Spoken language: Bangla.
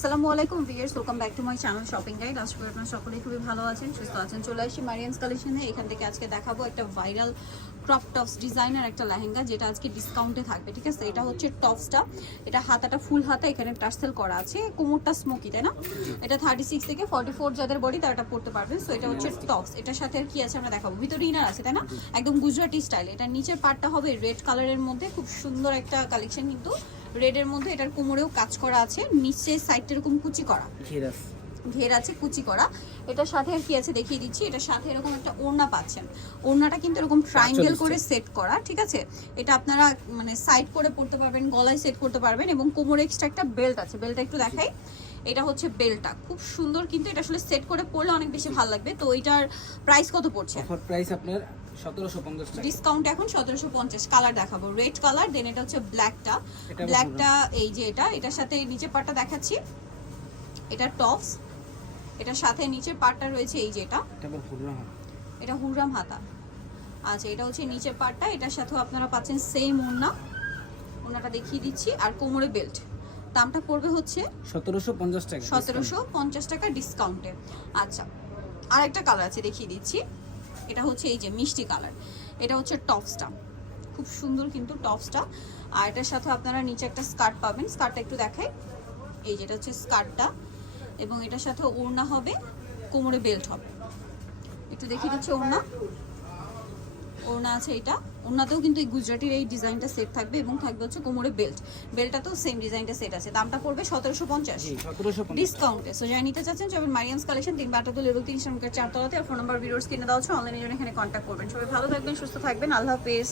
আসসালামু আলাইকুম viewers welcome back to my channel shopping guide আশা করি আপনারা সকলেই খুবই ভালো আছেন সুস্থ আছেন। চলে আসি মারিয়ান্স কালেকশনে এখান থেকে আজকে দেখাবো একটা ভাইরাল ক্রপ টপস ডিজাইনার একটা লেহেঙ্গা যেটা আজকে ডিসকাউন্টে থাকবে ঠিক আছে? এটা হচ্ছে টপসটা এটা হাতাটা ফুল হাতা এখানে টার্সেল করা আছে। কোমরটা স্মোকি তাই না? এটা থার্টি সিক্স থেকে ফর্টি ফোর যাদের বডি তারা এটা পড়তে পারবে সো এটা হচ্ছে টপস এটার সাথে আর কি আছে আমরা দেখাবো। ভিতরে ইনার আছে তাই না? একদম গুজরাটি স্টাইল এটা নিচের পার্টটা হবে রেড কালারের মধ্যে। খুব সুন্দর একটা কালেকশন কিন্তু রেডের মধ্যে এটার কোমরেও কাজ করা আছে নিচে সাইডটা এরকম কুচি করা। ঘের আছে। কুচি করা। এটার সাথে আর কি আছে দেখিয়ে দিচ্ছি এটার সাথে এরকম একটা ওড়না পাচ্ছেন। ওড়নাটা কিন্তু এরকম ট্রায়াঙ্গেল করে সেট করা ঠিক আছে? এটা আপনারা মানে সাইড করে পড়তে পারবেন গলায় সেট করতে পারবেন এবং কোমরে এক্সট্রা একটা বেল্ট আছে। বেল্টটা একটু দেখাই। এটা হচ্ছে বেল্টটা খুব সুন্দর কিন্তু এটা আসলে সেট করে পরলে অনেক বেশি ভালো লাগবে। তো এটার প্রাইস কত পড়ছে? অফার প্রাইস আপনার ডিসকাউন্ট এখন সতেরোশো পঞ্চাশ কালার দেখাবো। রেড কালার দেন এটা হচ্ছে ব্ল্যাকটা ব্ল্যাকটা এই যে এটা এটার সাথে নিচের পাটটা দেখাচ্ছি। এটা টপস এটার সাথে নিচের পাটটা রয়েছে এই যে এটা। এটা হুররাম হাতা। আচ্ছা এটা হচ্ছে নিচের পাটটা এটার সাথেও আপনারা পাচ্ছেন সেম ওড়না। ওড়নাটা দেখিয়ে দিচ্ছি আর কোমরে বেল্ট দামটা পড়বে হচ্ছে সতেরোশো পঞ্চাশ টাকা সতেরোশো পঞ্চাশ টাকা ডিসকাউন্টে আচ্ছা আর একটা কালার আছে দেখিয়ে দিচ্ছি। এটা হচ্ছে এই যে মিষ্টি কালার। এটা হচ্ছে টপসটা। খুব সুন্দর কিন্তু টপসটা। আর এটার সাথে আপনারা নিচে একটা স্কার্ট পাবেন। স্কার্টটা একটু দেখে এই যেটা হচ্ছে স্কার্টটা। এবং এটার সাথে ওড়না হবে, কোমরে বেল্ট হবে। একটু দেখিয়ে দিচ্ছি ওড়না। ওড়না আছে এটা। ওড়নাতেও কিন্তু এই গুজরাটির এই ডিজাইনটা সেট থাকবে এবং থাকবে হচ্ছে কোমরে বেল্ট বেল্টটাতেও সেম ডিজাইনটা সেট আছে। দামটা পড়বে সতেরোশো পঞ্চাশ। ডিসকাউন্টে সো যারা নিতে চাচ্ছেন যাবেন মারিয়ামস কালেকশন তিন বাটাতুল তো তিন তিনশো চারতলাতে আর ফোন নাম্বার ভিডিওস কিনে দেওয়া হচ্ছে অনলাইনে জন্য এখানে কন্ট্যাক্ট করবেন। সবাই ভালো থাকবেন সুস্থ থাকবেন। আল্লাহ হাফেজ।